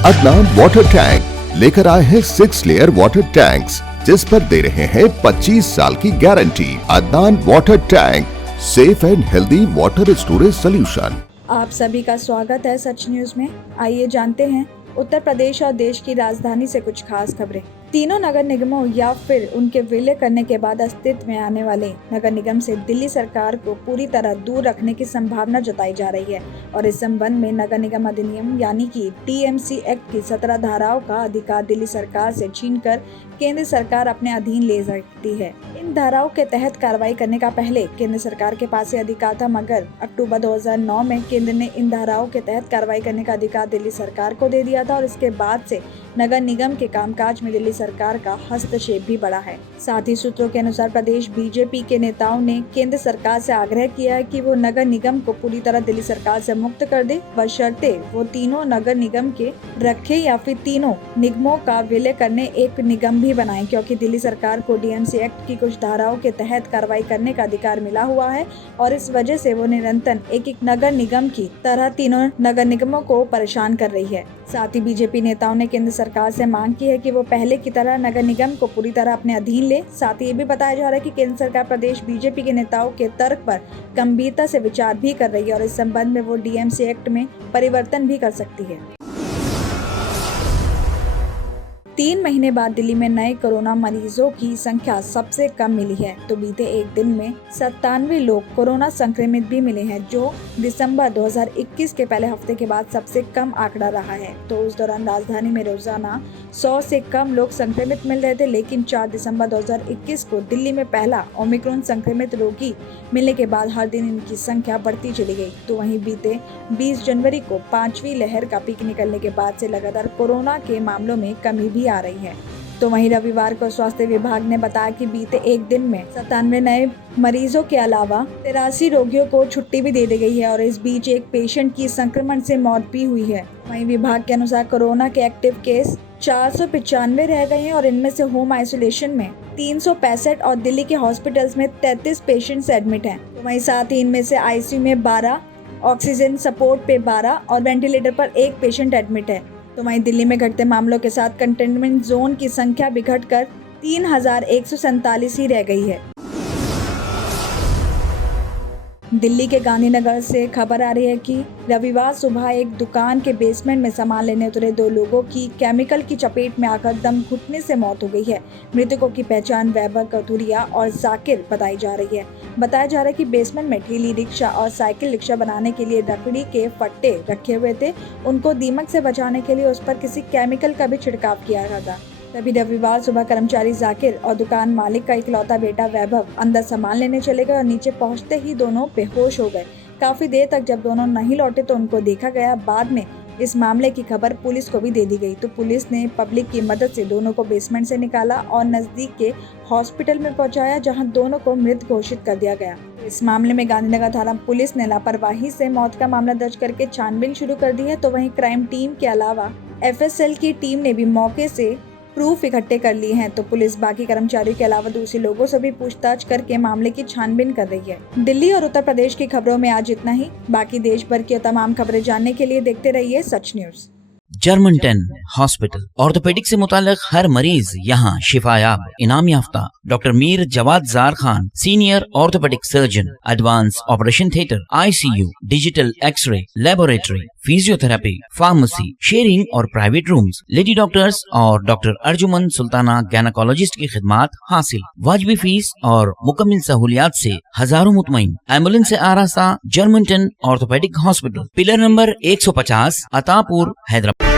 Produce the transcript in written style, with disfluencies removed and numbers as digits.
Adnan water tank लेकर आए हैं 6 लेयर वाटर टैंक्स, जिस पर दे रहे हैं 25 साल की guarantee. Adnan water tank, safe and healthy water storage solution. आप सभी का स्वागत है सच न्यूज में। आइए जानते हैं उत्तर प्रदेश और देश की राजधानी से कुछ खास खबरें। तीनों नगर निगमों या फिर उनके विलय करने के बाद अस्तित्व में आने वाले नगर निगम से दिल्ली सरकार को पूरी तरह दूर रखने की संभावना जताई जा रही है और इस संबंध में नगर निगम अधिनियम यानी कि टीएमसी एक्ट की 17 धाराओं का अधिकार दिल्ली सरकार से छीनकर केंद्र सरकार अपने अधीन ले सकती है। इन धाराओं के तहत कार्रवाई करने का पहले केंद्र सरकार के पास अधिकार था, मगर अक्टूबर 2009 में केंद्र ने इन धाराओं के तहत कार्रवाई करने का अधिकार दिल्ली सरकार को दे दिया था और इसके बाद से नगर निगम के कामकाज में दिल्ली सरकार का हस्तक्षेप भी बढ़ा है। साथ ही सूत्रों के अनुसार प्रदेश बीजेपी के नेताओं ने केंद्र सरकार से आग्रह किया है कि वो नगर निगम को पूरी तरह दिल्ली सरकार से मुक्त कर दे, बशर्ते वो तीनों नगर निगम के रखे या फिर तीनों निगमों का विलय करने एक निगम भी बनाए, क्योंकि दिल्ली सरकार को डीएमसी एक्ट की कुछ धाराओं के तहत कार्रवाई करने का अधिकार मिला हुआ है और इस वजह से वो निरंतर एक नगर निगम की तरह तीनों नगर निगमों को परेशान कर रही है। साथ ही बीजेपी नेताओं ने केंद्र सरकार से मांग की है कि वो पहले की तरह नगर निगम को पूरी तरह अपने अधीन ले। साथ ही ये भी बताया जा रहा है कि केंद्र सरकार प्रदेश बीजेपी के नेताओं के तर्क पर गंभीरता से विचार भी कर रही है और इस संबंध में वो डीएमसी एक्ट में परिवर्तन भी कर सकती है। 3 महीने बाद दिल्ली में नए कोरोना मरीजों की संख्या सबसे कम मिली है, तो बीते एक दिन में 97 लोग कोरोना संक्रमित भी मिले हैं, जो दिसंबर 2021 के पहले हफ्ते के बाद सबसे कम आंकड़ा रहा है। तो उस दौरान राजधानी में रोजाना 100 से कम लोग संक्रमित मिल रहे थे, लेकिन 4 दिसंबर 2021 को दिल्ली में पहला ओमिक्रॉन संक्रमित रोगी मिलने के बाद हर दिन इनकी संख्या बढ़ती चली गई। तो वहीं बीते 20 जनवरी को 5वीं लहर का पीक निकलने के बाद से लगातार कोरोना के मामलों में कमी भी आ रही है। तो वहीं रविवार को स्वास्थ्य विभाग ने बताया कि बीते एक दिन में 97 नए मरीजों के अलावा 83 रोगियों को छुट्टी भी दे दी गई है और इस बीच एक पेशेंट की संक्रमण से मौत भी हुई है। वहीं विभाग के अनुसार कोरोना के एक्टिव केस 495 रह गए हैं और इनमें से होम आइसोलेशन में 365 और दिल्ली के हॉस्पिटल्स में 33 पेशेंट्स एडमिट हैं। तो वहीं साथ ही इनमें से आईसीयू में 12, ऑक्सीजन सपोर्ट पे 12 और वेंटिलेटर पर 1 पेशेंट एडमिट है। तो वहीं दिल्ली में घटते मामलों के साथ कंटेनमेंट जोन की संख्या भी घटकर 3147 ही रह गई है। दिल्ली के गांधीनगर से खबर आ रही है कि रविवार सुबह एक दुकान के बेसमेंट में सामान लेने उतरे 2 लोगों की केमिकल की चपेट में आकर दम घुटने से मौत हो गई है। मृतकों की पहचान वैभव कथुरिया और जाकिर बताई जा रही है। बताया जा रहा है कि बेसमेंट में ठेली रिक्शा और साइकिल रिक्शा बनाने के लिए लकड़ी के फट्टे रखे हुए थे। उनको दीमक से बचाने के लिए उस पर किसी केमिकल का भी छिड़काव किया गया था। तभी रविवार सुबह कर्मचारी जाकिर और दुकान मालिक का इकलौता बेटा वैभव अंदर सामान लेने चले गए और नीचे पहुंचते ही दोनों बेहोश हो गए। काफी देर तक जब दोनों नहीं लौटे तो उनको देखा गया। बाद में इस मामले की खबर पुलिस को भी दे दी गई। तो पुलिस ने पब्लिक की मदद से दोनों को बेसमेंट से निकाला और नजदीक के हॉस्पिटल में पहुंचाया, जहां दोनों को मृत घोषित कर दिया गया। इस मामले में गांधीनगर थाना पुलिस ने लापरवाही से मौत का मामला दर्ज करके छानबीन शुरू कर दी है। तो वहीं क्राइम टीम के अलावा एफएसएल की टीम ने भी मौके से प्रूफ इकट्ठे कर लिए हैं। तो पुलिस बाकी कर्मचारियों के अलावा दूसरे लोगों से भी पूछताछ करके मामले की छानबीन कर रही है। दिल्ली और उत्तर प्रदेश की खबरों में आज इतना ही। बाकी देश भर की तमाम खबरें जानने के लिए देखते रहिए Sach news. German 10 hospital orthopaedic से मुताल्लिक हर मरीज यहाँ शिफायाब। इनाम याफ्ता doctor Mir Jawad Zar Khan, senior orthopaedic surgeon, advance operation theatre, ICU, digital x ray, laboratory, physiotherapy, pharmacy, sharing और प्राइवेट रूम्स, लेडी डॉक्टर्स और डॉक्टर अर्जुमन सुल्ताना गायनेकोलॉजिस्ट की खिदमात हासिल। वाजिबी फीस और मुकम्मल सहूलियात से हजारों मुतमईन। एम्बुलेंस से आरास्ता German 10 orthopaedic hospital, pillar number 150, Attapur, Hyderabad.